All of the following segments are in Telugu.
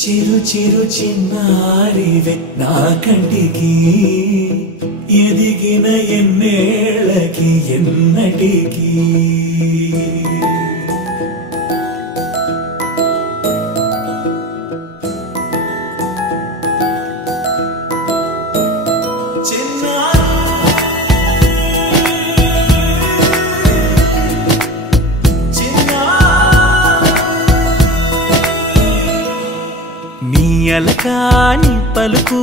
చిరు చిరు చిన్నారివే నా కంటికి ఎదిగిన ఎన్నేళ్ళకి ఎన్నటికి అలకాని పలుకు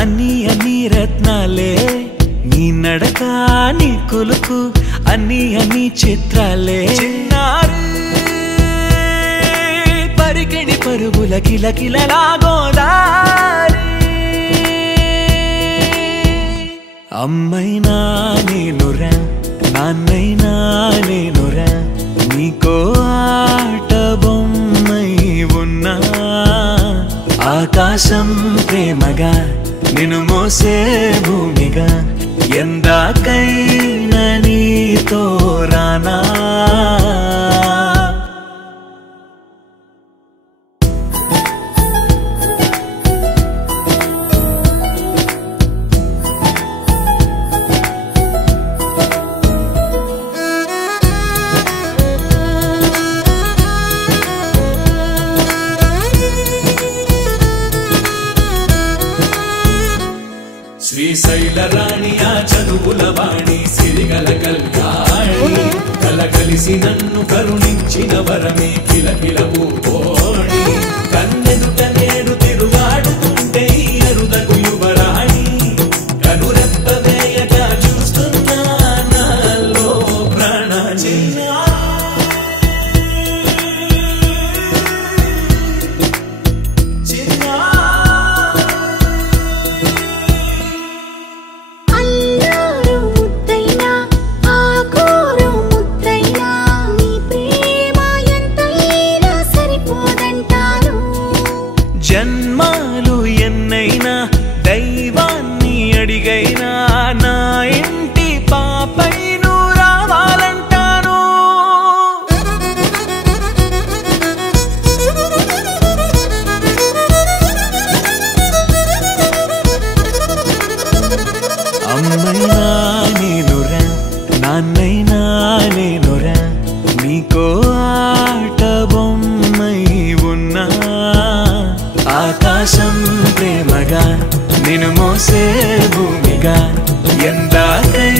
అన్ని అన్ని రత్నాలే నీ నడకాని కులుకు అన్ని అన్ని చిత్రాలే చిన్నారు పరికిణి పరుగుల కిలకిలలాగోదారి అమ్మైనా నేనురా నాన్నైనా నేనురా నీకో ఆట బొమ్మై ఉన్నా ఆకాశం ప్రేమగా నిన్ను మోసే భూమిగా ఎందాకైనా నీతో రానా శ్రీశైల రాణి ఆ చదువుల వాణి సిరిగల కల్యాణి కలకలిసి నన్ను కరుణించిన వరమే కిలకిల పూకోణి కన్నెదుట నేడు తిరుగాడుతుంటే అరుదకు యువరాణి కనురెప్ప వేయగా చూస్తున్నా నాలో ప్రాణ జన్మాలు ఎన్నైనా దైవాన్ని అడిగైనా నా ఇంటి పాపై నువ్వు రావాలంటాను అమ్మైనా నేనురా నాన్నైనా నేనురా నీకో ఆట బొమ్మై ఉన్నా ఆకాశం ప్రేమగా నిన్ను మోసే భూమిగా ఎందాకై